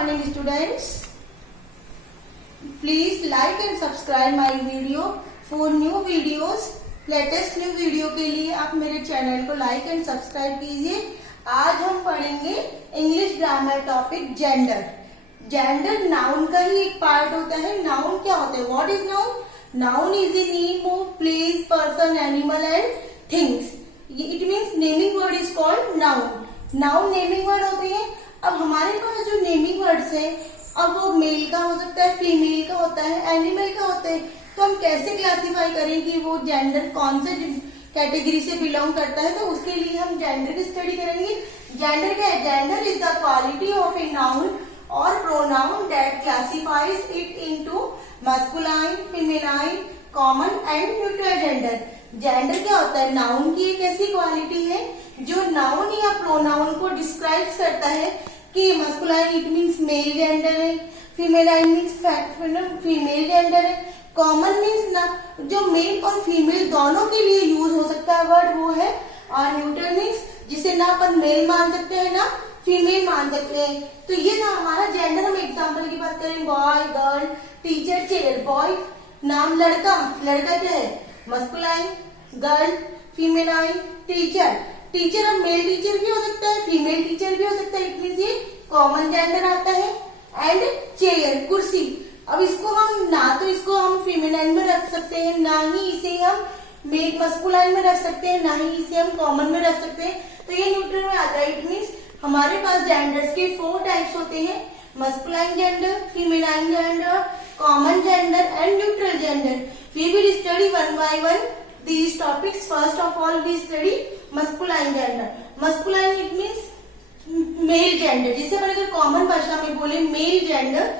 morning students. Please like and subscribe my video for new videos. Latest new video के लिए आप मेरे channel को लाइक एंड सब्सक्राइब कीजिए। आज हम पढ़ेंगे English grammar topic gender. Gender noun का ही एक पार्ट होता है। नाउन क्या होता है? What is noun? Noun is a name of place, person, animal and things. It means naming word is called noun. Noun naming word होते हैं। अब हमारे पास जो नेमिंग वर्ड्स है, अब वो मेल का हो सकता है, फीमेल का होता है, एनिमल का होता है। तो हम कैसे क्लासिफाई करें कि वो जेंडर कौन से कैटेगरी से बिलोंग करता है? तो उसके लिए हम जेंडर की स्टडी करेंगे। जेंडर क्या है? Gender is the quality of a noun और pronoun that classifies it into masculine, feminine, common and neutral gender. Gender क्या होता है? नाउन की एक ऐसी क्वालिटी है जो नाउन या प्रोनाउन को डिस्क्राइब करता है कि masculine it means male gender है, फीमेलाइन मीन्स फीमेल जेंडर है, कॉमन मीन्स ना जो मेल और फीमेल दोनों के लिए यूज हो सकता है वर्ड वो है, और न्यूट्रल मीन्स जिसे ना अपन मेल मान सकते हैं ना फीमेल मान सकते हैं। तो ये था हमारा जेंडर। हम एग्जाम्पल की बात करें, boy, girl, teacher, chair. Boy नाम लड़का, लड़का क्या है? मस्कुलाइन, गर्ल फीमेलाइन, टीचर, टीचर अब मेल टीचर भी हो सकता है, फीमेल टीचर भी हो सकता है। इट मीन्स ये कॉमन जेंडर आता है। एंड चेयर, कुर्सी। अब इसको हम ना तो इसको हम फीमेलाइन में रख सकते हैं, ना ही इसे हम मेल मस्कुलाइन में रख सकते हैं, ना ही इसे हम कॉमन में रख सकते हैं। तो ये न्यूट्रल में आता है। इट मीन्स हमारे पास जेंडर्स के 4 टाइप्स होते हैं: masculine gender, feminine gender, common gender and neutral gender. We will study one by one these topics. First of all we study masculine gender. Masculine it means male gender. जिसे अपन अगर common भाषा में बोले male gender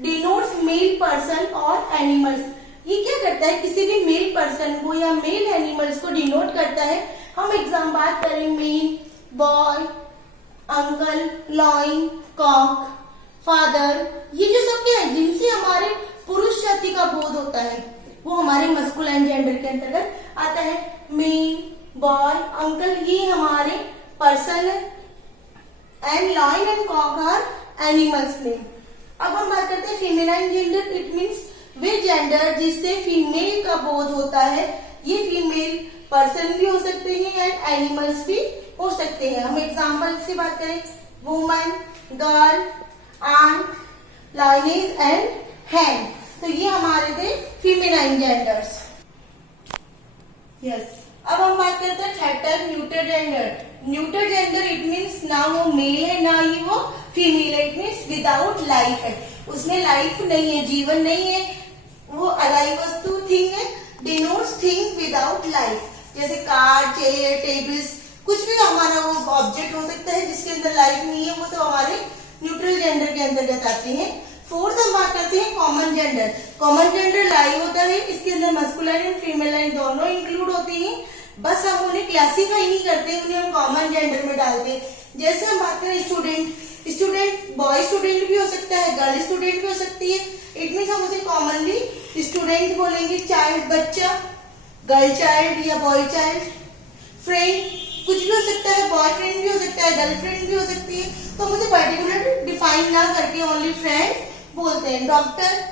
denotes male person और animals. ये क्या करता है? किसी भी मेल पर्सन को या मेल एनिमल्स को डिनोट करता है। हम एग्जाम बात करें, man, boy, uncle, lion, cock, father, ये जो सब क्या है जिनसे हमारे पुरुष जाति का बोध होता है वो हमारे मस्कुलाइन जेंडर के अंतर्गत आता है। मेन, बॉय, अंकल ये हमारे person and lion and cock are animals name. अब हम बात करते हैं फीमेलाइन जेंडर। इट मीन्स वे जेंडर जिससे फीमेल का बोध होता है। ये फीमेल पर्सन भी हो सकते हैं एंड एनिमल्स भी हो सकते हैं। हम एग्जाम्पल से बात करें, woman, girl, aunt, lioness and hen. तो ये हमारे थे फीमेलाइन जेंडर्स। यस। अब हम बात करते हैं third type, neutral gender. Neutral gender it means ना वो मेल है ना ही वो फीमेल है। इट मीन्स विदाउट लाइफ है, उसमें लाइफ नहीं है, जीवन नहीं है, वो अलाइव वस्तु थिंग है। डिनोट्स थिंग विदाउट लाइफ, जैसे कार, चेयर, टेबल्स, कुछ भी हमारा वो ऑब्जेक्ट हो सकता है जिसके अंदर लाइफ नहीं है, वो तो हमारे न्यूट्रल जेंडर के अंतर्गत आते हैं। फोर्थ हम बात करते हैं common gender. Common gender live होता है, इसके अंदर मस्कुलाइन एंड फीमेलाइन दोनों इंक्लूड होते हैं, बस हम उन्हें क्लासीफाई नहीं करते, उन्हें हम कॉमन जेंडर में डालते हैं। जैसे हम बात करें स्टूडेंट, स्टूडेंट बॉय स्टूडेंट भी हो सकता है, गर्ल स्टूडेंट भी हो सकती है। इट मीन्स हम उसे कॉमनली स्टूडेंट बोलेंगे। चाइल्ड बच्चा, गर्ल चाइल्ड या बॉय चाइल्ड। फ्रेंड कुछ भी हो सकता है, बॉयफ्रेंड भी हो सकता है, गर्लफ्रेंड भी हो सकती है। तो मुझे पर्टिकुलर डिफाइन ना करके ओनली फ्रेंड बोलते हैं। डॉक्टर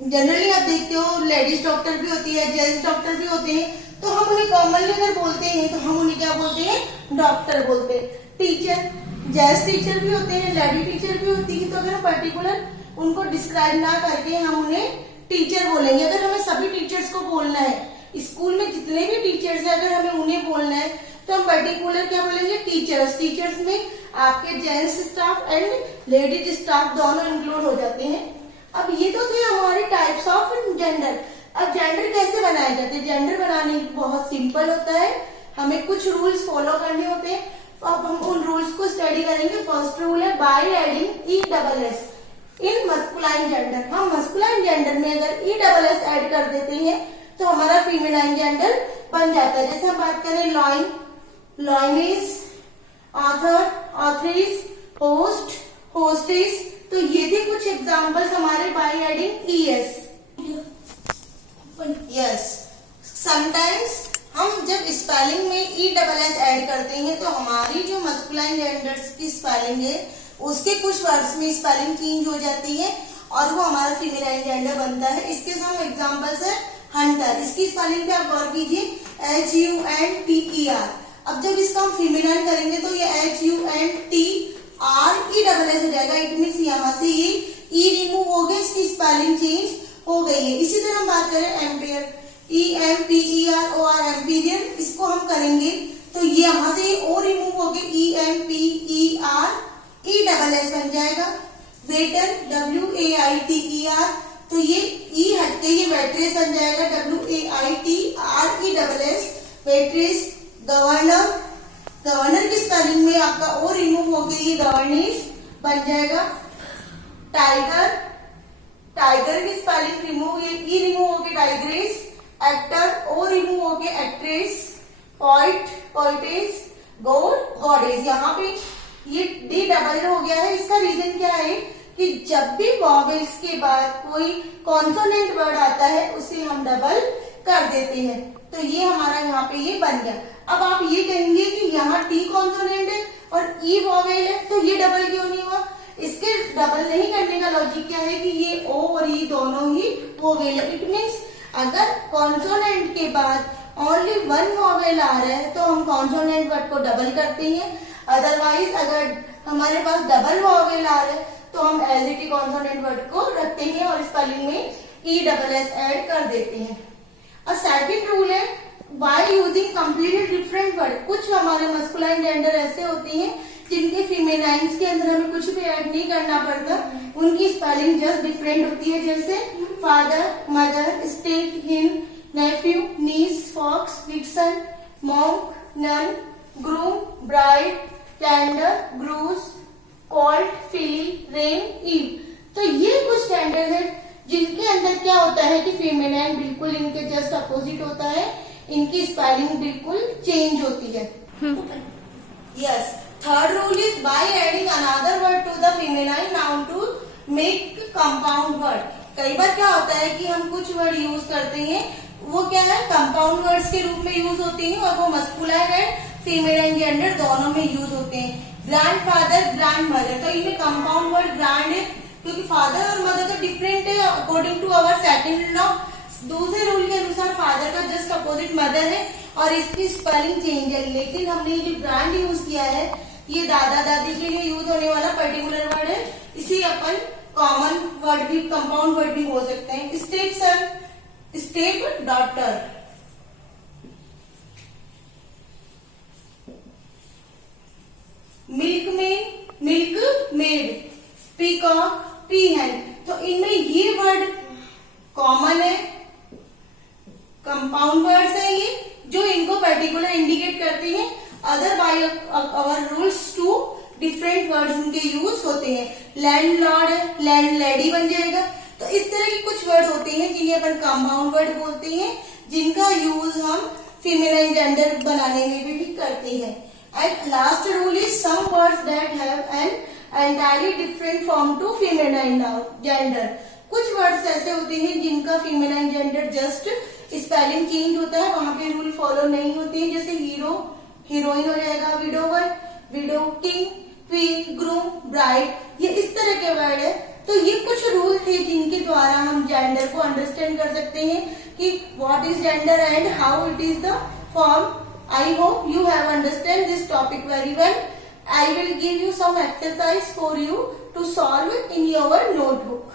जनरली आप देखते हो लेडीज डॉक्टर भी होती है, जेंट्स डॉक्टर भी होते हैं, तो हम उन्हें कॉमनली अगर बोलते हैं तो हम उन्हें क्या बोलते हैं? डॉक्टर बोलते हैं। टीचर, जेंट्स टीचर भी होते हैं, लेडी टीचर भी होती है, तो अगर हम पर्टिकुलर उनको डिस्क्राइब ना करके हम उन्हें टीचर बोलेंगे। अगर हमें सभी टीचर्स को बोलना है, स्कूल में जितने भी टीचर्स है अगर हमें उन्हें बोलना है तो हम पर्टिकुलर क्या बोलेंगे? टीचर्स। टीचर्स में आपके gents staff and ladies staff दोनों इंक्लूड हो जाते हैं। अब ये तो थे हमारे टाइप्स ऑफ जेंडर। अब जेंडर कैसे बनाए जाते हैं? जेंडर बनाने बहुत सिंपल होता है, हमें कुछ रूल्स फॉलो करने होते हैं। तो अब हम उन रूल्स को स्टडी करेंगे। फर्स्ट रूल है by adding ESS in masculine gender. हम मस्कुलाइन जेंडर में अगर ESS ऐड कर देते हैं तो हमारा फीमेलाइन जेंडर बन जाता है। जैसे हम बात करें लॉइन, लॉइनेज, ऑथर, ऑथरिस, होस्ट, होस्टेस। तो ये थे कुछ एग्जाम्पल्स हमारे by adding ES। Yes, sometimes हम जब स्पेलिंग में ESS ऐड करते हैं तो हमारी जो मस्कुलाइन जेंडर्स की स्पेलिंग है उसके कुछ वर्ड्स में स्पेलिंग चेंज हो जाती है और वो हमारा फीमेलाइन जेंडर बनता है। इसके सम एग्जांपल्स है हंटर, इसकी स्पेलिंग पे आप गौर कीजिए HUNTER। अब जब इसका हम फीमेलाइन करेंगे तो ये HUNTRESS हो जाएगा। इट मीन्स यहाँ से ये ई रिमूव हो गया, इसकी स्पेलिंग चेंज हो गई है। इसी तरह हम बात करें एम्पेयर, EMPEROR एम्पीरियन, इसको हम करेंगे तो ये यहाँ से ओ रिमूव हो गया, EMPERESS बन जाएगा। वेटर WAITER, तो ये ई हट के ये वेट्रेस बन जाएगा, WAITRESS वेट्रेस। गवर्नर, गवर्नर की स्पेलिंग में आपका ओ रिमूव हो गया, ये गवर्नेस बन जाएगा। टाइगर, टाइगर की स्पेलिंग रिमूव, ये ई रिमूव हो गया टाइग्रेस। एक्टर, ओ रिमूव हो गया actress. Poet, poetess. God, goddess. यहाँ पे ये डी डबल हो गया है। इसका रीजन क्या है कि जब भी वॉवेल्स के बाद कोई कॉन्सोनेंट वर्ड आता है उसे हम डबल कर देते हैं, तो ये हमारा यहाँ पे ये बन गया। अब आप ये कहेंगे कि यहाँ टी कॉन्सोनेंट है और ई वॉवेल है, तो ये डबल क्यों नहीं हुआ? इसके डबल नहीं करने का लॉजिक क्या है कि ये ओ और ई दोनों ही वोवेल है। इट मीन्स अगर कॉन्सोनेंट के बाद ओनली वन वोवेल आ रहा है तो हम कॉन्सोनेंट वर्ड को डबल करते हैं। अदरवाइज अगर हमारे पास डबल वोवेल आ रहा है तो हम एज इट कॉन्सोनेंट वर्ड को रखते हैं और स्पेलिंग में ESS ऐड कर देते हैं। और सेकंड रूल है by using completely different word. कुछ हमारे मस्कुलाइन जेंडर ऐसे होते हैं जिनके फीमेलाइंस के अंदर हमें कुछ भी ऐड नहीं करना पड़ता, उनकी स्पेलिंग जस्ट डिफरेंट होती है। जैसे father, mother, stag, hind, nephew, niece, fox, vixen, monk, nun, groom, bride, gander, goose, colt, filly, ram, ewe. तो ये कुछ जेंडर है जिनके अंदर क्या होता है कि फीमेलाइन बिल्कुल इनके जस्ट अपोजिट होता है, इनकी स्पेलिंग बिल्कुल चेंज होती है। Yes, third rule is by adding another word to the feminine noun to make compound word. कई बार क्या होता है कि हम कुछ वर्ड यूज करते हैं, वो क्या है कंपाउंड वर्ड्स के रूप में यूज होते हैं और वो मस्कुलाइन एंड फीमेलाइन जेंडर दोनों में यूज होते हैं। ग्रैंडफादर, ग्रैंडमदर, तो इनमें कंपाउंड वर्ड ग्रैंड है क्योंकि फादर और मदर तो डिफरेंट है according to our second law. दूसरे रूल के अनुसार फादर का जस्ट अपोजिट मदर है और इसकी स्पेलिंग चेंज है। लेकिन हमने जो ग्रैंड यूज किया है ये दादा दादी के लिए यूज होने वाला पर्टिकुलर वर्ड है, इसी अपन कॉमन वर्ड भी कंपाउंड वर्ड भी हो सकते हैं। Stepson, stepdaughter. Milkman, milkmaid. Peacock, peahen. तो इनमें ये वर्ड कॉमन है, कंपाउंड वर्ड्स है ये जो इनको पर्टिकुलर इंडिकेट करते हैं। Other by our rules two different words इनके यूज होते हैं। लैंडलॉर्ड है, लैंडलेडी बन जाएगा। तो इस तरह के कुछ वर्ड होते हैं जिन्हें अपन कंपाउंड वर्ड बोलते हैं, जिनका यूज हम फीमेलाइन जेंडर बनाने में भी करते हैं। And last rule is some words that have an entirely different form to feminine gender. कुछ वर्ड्स ऐसे होते हैं जिनका feminine gender just spelling change होता है, वहां पे रूल फॉलो नहीं होते हैं। जैसे हीरो, हीरोइन हो जाएगा। Widower, window, king, queen, groom, bride, ये इस तरह के वर्ड है। तो ये कुछ रूल थे जिनके द्वारा हम जेंडर को अंडरस्टैंड कर सकते हैं कि what is gender and how it is the form. I hope you have understood this topic very well. I will give you some exercise for you to solve in your notebook.